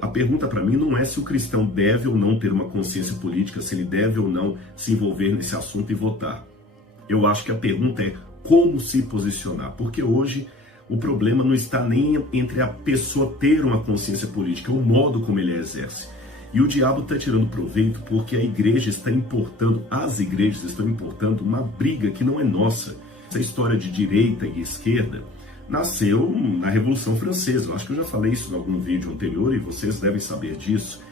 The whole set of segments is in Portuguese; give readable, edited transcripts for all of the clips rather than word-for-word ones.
A pergunta para mim não é se o cristão deve ou não ter uma consciência política, se ele deve ou não se envolver nesse assunto e votar. Eu acho que a pergunta é como se posicionar, porque hoje o problema não está nem entre a pessoa ter uma consciência política, o modo como ele a exerce. E o diabo está tirando proveito porque as igrejas estão importando uma briga que não é nossa. Essa história de direita e esquerda nasceu na Revolução Francesa. Eu acho que eu já falei isso em algum vídeo anterior e vocês devem saber disso.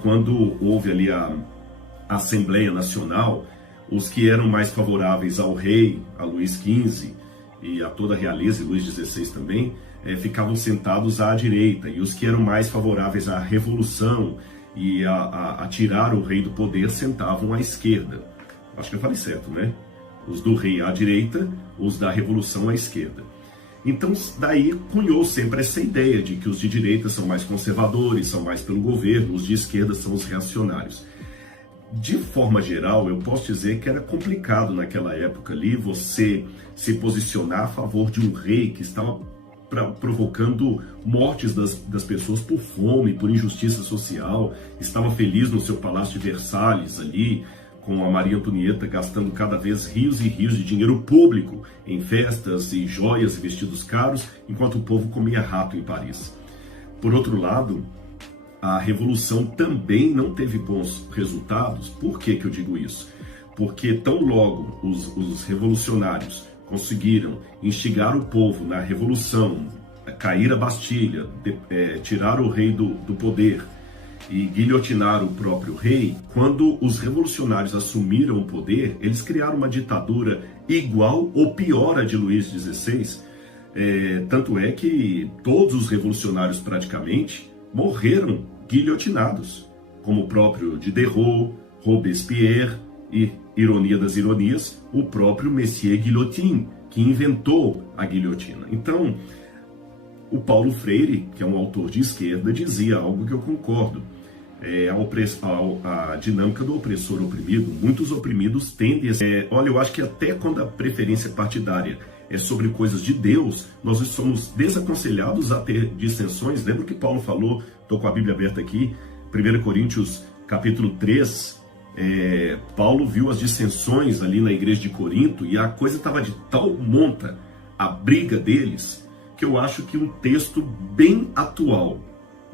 Quando houve ali a Assembleia Nacional, os que eram mais favoráveis ao rei, a Luís XV e a toda a realeza, e Luís XVI também, ficavam sentados à direita. E os que eram mais favoráveis à Revolução e a tirar o rei do poder sentavam à esquerda. Acho que eu falei certo, né? Os do rei à direita, os da Revolução à esquerda. Então, daí cunhou sempre essa ideia de que os de direita são mais conservadores, são mais pelo governo, os de esquerda são os reacionários. De forma geral, eu posso dizer que era complicado naquela época ali você se posicionar a favor de um rei que estava provocando mortes das pessoas por fome, por injustiça social, estava feliz no seu palácio de Versalhes ali, com a Maria Antonieta gastando cada vez rios e rios de dinheiro público em festas e joias e vestidos caros, enquanto o povo comia rato em Paris. Por outro lado, a Revolução também não teve bons resultados. Por que eu digo isso? Porque tão logo os revolucionários conseguiram instigar o povo na Revolução, cair a Bastilha, tirar o rei do poder, e guilhotinar o próprio rei, quando os revolucionários assumiram o poder, eles criaram uma ditadura igual ou pior à de Luís XVI. Tanto é que todos os revolucionários praticamente morreram guilhotinados, como o próprio Diderot, Robespierre e, ironia das ironias, o próprio Messier Guillotin, que inventou a guilhotina. Então, o Paulo Freire, que é um autor de esquerda, dizia algo que eu concordo. A dinâmica do opressor oprimido. Muitos oprimidos tendem a... Olha, eu acho que até quando a preferência partidária é sobre coisas de Deus, nós somos desaconselhados a ter dissensões. Lembra que Paulo falou, estou com a Bíblia aberta aqui, 1 Coríntios capítulo 3, Paulo viu as dissensões ali na igreja de Corinto e a coisa estava de tal monta, a briga deles, que eu acho que um texto bem atual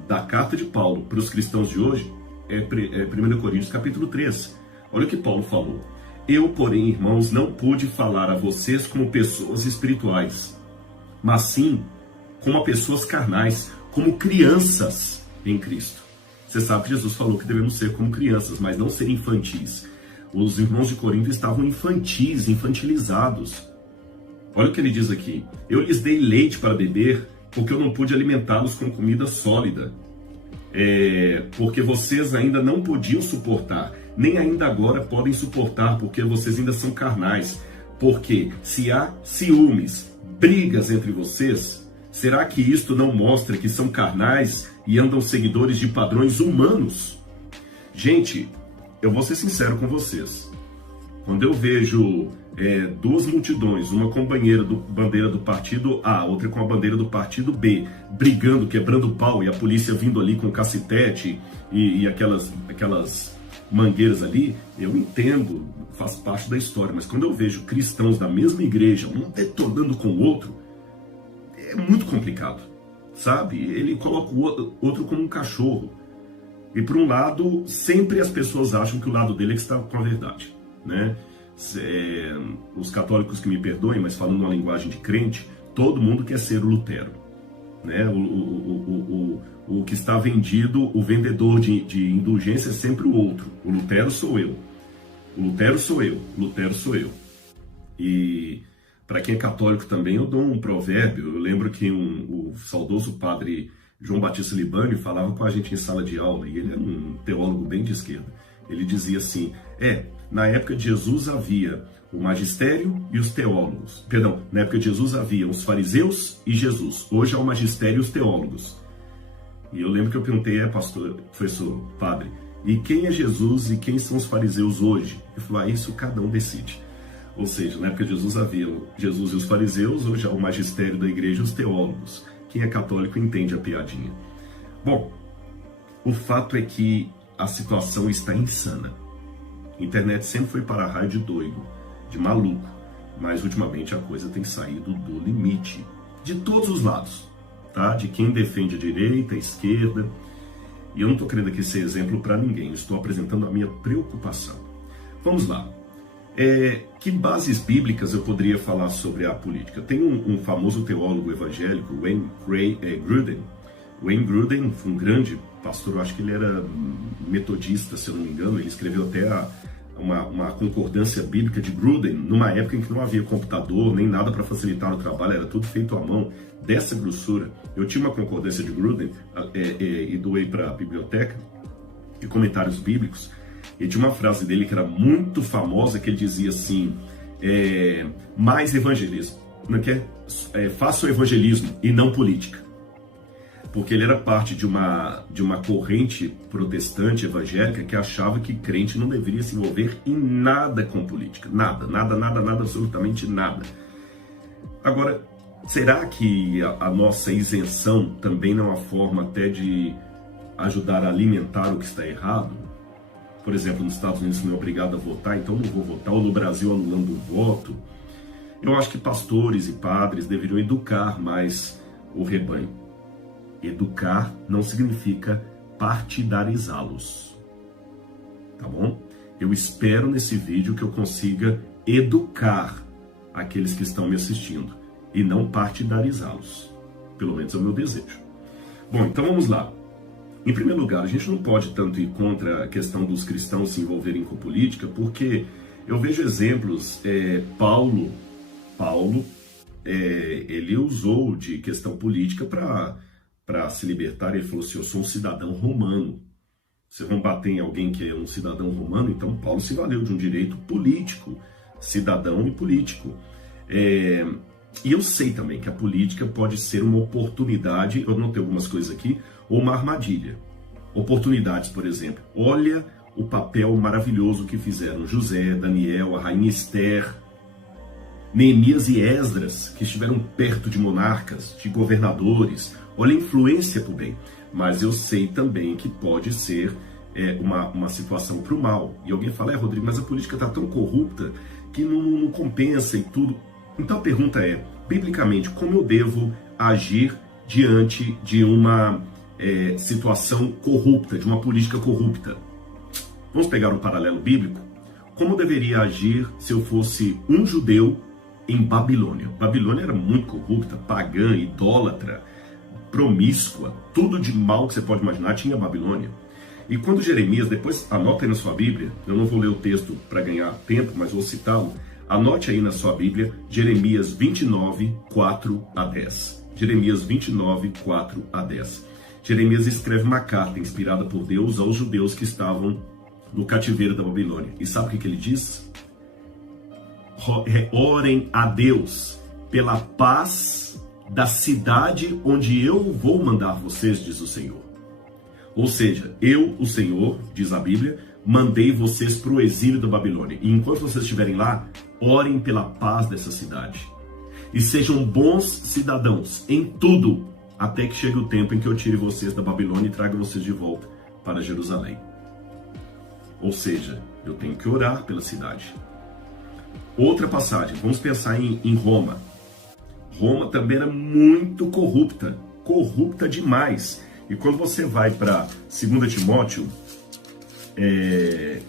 da carta de Paulo para os cristãos de hoje é 1 Coríntios capítulo 3. Olha o que Paulo falou. Eu, porém, irmãos, não pude falar a vocês como pessoas espirituais, mas sim como a pessoas carnais, como crianças em Cristo. Você sabe que Jesus falou que devemos ser como crianças, mas não ser infantis. Os irmãos de Corinto estavam infantis, infantilizados. Olha o que ele diz aqui. Eu lhes dei leite para beber, porque eu não pude alimentá-los com comida sólida. Porque vocês ainda não podiam suportar, nem ainda agora podem suportar, porque vocês ainda são carnais. Porque se há ciúmes, brigas entre vocês, será que isto não mostra que são carnais e andam seguidores de padrões humanos? Gente, eu vou ser sincero com vocês. Quando eu vejo duas multidões, uma com bandeira do partido A, outra com a bandeira do partido B, brigando, quebrando pau, e a polícia vindo ali com cacetete e aquelas mangueiras ali, eu entendo, faz parte da história, mas quando eu vejo cristãos da mesma igreja, um detonando com o outro, é muito complicado, sabe? Ele coloca o outro como um cachorro. E por um lado, sempre as pessoas acham que o lado dele é que está com a verdade, né? Os católicos que me perdoem, mas falando uma linguagem de crente, todo mundo quer ser o Lutero, né? O que está vendido, o vendedor de indulgência é sempre o outro. O Lutero sou eu. O Lutero sou eu. O Lutero sou eu. E para quem é católico também, eu dou um provérbio. Eu lembro que o saudoso padre João Batista Libânio falava com a gente em sala de aula, e ele era um teólogo bem de esquerda. Ele dizia assim, na época de Jesus havia o magistério e os teólogos. Perdão, na época de Jesus havia os fariseus e Jesus. Hoje há o magistério e os teólogos. E eu lembro que eu perguntei, pastor, professor, padre, e quem é Jesus e quem são os fariseus hoje? Ele falou, isso cada um decide. Ou seja, na época de Jesus havia Jesus e os fariseus, hoje há o magistério da igreja e os teólogos. Quem é católico entende a piadinha. Bom, o fato é que a situação está insana. A internet sempre foi para raio de doido, de maluco, mas ultimamente a coisa tem saído do limite, de todos os lados, tá? De quem defende a direita, a esquerda, e eu não estou querendo aqui ser exemplo para ninguém, estou apresentando a minha preocupação. Vamos lá. Que bases bíblicas eu poderia falar sobre a política? Tem um famoso teólogo evangélico, Wayne Grudem. Wayne Grudem foi um grande pastor, eu acho que ele era metodista, se eu não me engano. Ele escreveu até uma concordância bíblica de Grudem, numa época em que não havia computador, nem nada para facilitar o trabalho, era tudo feito à mão, dessa grossura. Eu tinha uma concordância de Grudem e doei para a biblioteca, de comentários bíblicos. E tinha uma frase dele que era muito famosa, que ele dizia assim, mais evangelismo, faça o evangelismo e não política. Porque ele era parte de uma corrente protestante evangélica que achava que crente não deveria se envolver em nada com política. Nada, absolutamente nada. Agora, será que a nossa isenção também não é uma forma até de ajudar a alimentar o que está errado? Por exemplo, nos Estados Unidos não é obrigado a votar, então não vou votar, ou no Brasil anulando o voto. Eu acho que pastores e padres deveriam educar mais o rebanho. Educar não significa partidarizá-los, tá bom? Eu espero nesse vídeo que eu consiga educar aqueles que estão me assistindo e não partidarizá-los. Pelo menos é o meu desejo. Bom, então vamos lá. Em primeiro lugar, a gente não pode tanto ir contra a questão dos cristãos se envolverem com política, porque eu vejo exemplos, Paulo, ele usou de questão política para se libertar. Ele falou assim, eu sou um cidadão romano. Vocês vão bater em alguém que é um cidadão romano? Então Paulo se valeu de um direito político, cidadão e político. E eu sei também que a política pode ser uma oportunidade, eu notei algumas coisas aqui, ou uma armadilha. Oportunidades, por exemplo. Olha o papel maravilhoso que fizeram José, Daniel, a rainha Esther, Neemias e Esdras, que estiveram perto de monarcas, de governadores. Olha a influência para o bem. Mas eu sei também que pode ser uma situação para o mal. E alguém fala, Rodrigo, mas a política está tão corrupta que não compensa e tudo. Então a pergunta é, biblicamente, como eu devo agir diante de uma situação corrupta, de uma política corrupta? Vamos pegar um paralelo bíblico? Como eu deveria agir se eu fosse um judeu em Babilônia? Babilônia era muito corrupta, pagã, idólatra, promíscua, tudo de mal que você pode imaginar tinha Babilônia. E quando Jeremias, depois anota aí na sua Bíblia, eu não vou ler o texto para ganhar tempo, mas vou citá-lo, anote aí na sua Bíblia, Jeremias 29, 4 a 10. Jeremias 29, 4 a 10. Jeremias escreve uma carta inspirada por Deus aos judeus que estavam no cativeiro da Babilônia. E sabe o que ele diz? Orem a Deus pela paz da cidade onde eu vou mandar vocês, diz o Senhor. Ou seja, eu, o Senhor, diz a Bíblia, mandei vocês para o exílio da Babilônia. E enquanto vocês estiverem lá, orem pela paz dessa cidade. E sejam bons cidadãos em tudo, até que chegue o tempo em que eu tire vocês da Babilônia e traga vocês de volta para Jerusalém. Ou seja, eu tenho que orar pela cidade. Outra passagem, vamos pensar em Roma. Roma também era muito corrupta, corrupta demais. E quando você vai para 2 Timóteo, 2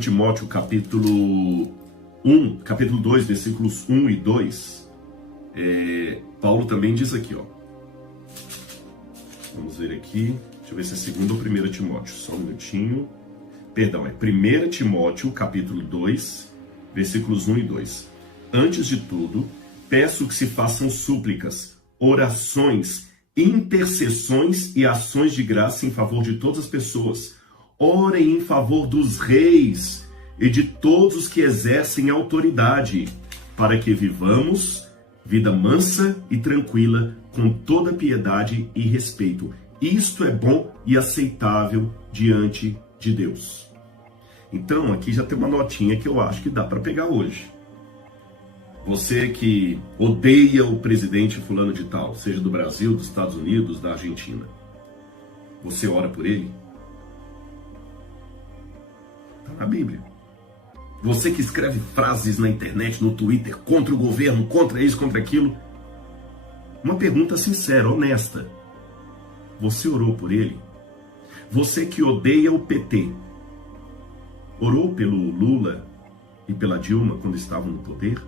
Timóteo capítulo 2, versículos 1 e 2, Paulo também diz aqui, Vamos ver aqui. Deixa eu ver se é 2 ou 1 Timóteo. Só um minutinho. Perdão, é 1 Timóteo, capítulo 2, versículos 1 e 2. Antes de tudo, peço que se façam súplicas, orações, intercessões e ações de graça em favor de todas as pessoas. Orem em favor dos reis e de todos os que exercem autoridade, para que vivamos vida mansa e tranquila, com toda piedade e respeito. Isto é bom e aceitável diante de Deus. Então, aqui já tem uma notinha que eu acho que dá para pegar hoje. Você que odeia o presidente fulano de tal, seja do Brasil, dos Estados Unidos, da Argentina, você ora por ele? Está na Bíblia. Você que escreve frases na internet, no Twitter, contra o governo, contra isso, contra aquilo. Uma pergunta sincera, honesta. Você orou por ele? Você que odeia o PT, orou pelo Lula e pela Dilma quando estavam no poder?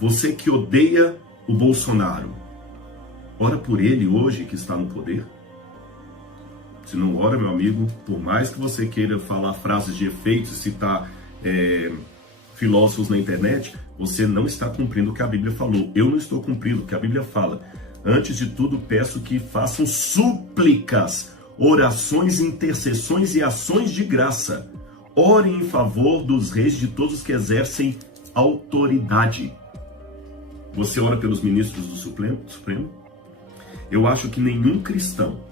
Você que odeia o Bolsonaro, ora por ele hoje que está no poder? Se não ora, meu amigo, por mais que você queira falar frases de efeito e citar filósofos na internet, você não está cumprindo o que a Bíblia falou. Eu não estou cumprindo o que a Bíblia fala. Antes de tudo, peço que façam súplicas, orações, intercessões e ações de graça. Orem em favor dos reis de todos que exercem autoridade. Você ora pelos ministros do Supremo? Eu acho que nenhum cristão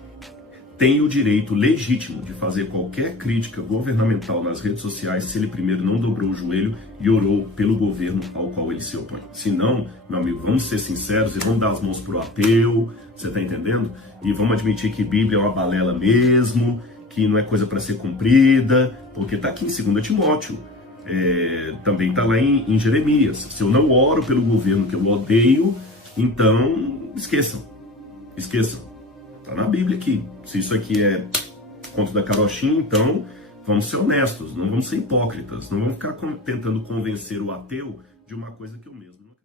tem o direito legítimo de fazer qualquer crítica governamental nas redes sociais se ele primeiro não dobrou o joelho e orou pelo governo ao qual ele se opõe. Se não, meu amigo, vamos ser sinceros e vamos dar as mãos pro ateu, você tá entendendo? E vamos admitir que Bíblia é uma balela mesmo, que não é coisa para ser cumprida, porque tá aqui em 2 Timóteo, também tá lá em Jeremias. Se eu não oro pelo governo que eu odeio, então esqueçam. Tá na Bíblia aqui. Se isso aqui é conto da carochinha, então vamos ser honestos, não vamos ser hipócritas, não vamos ficar tentando convencer o ateu de uma coisa que eu mesmo não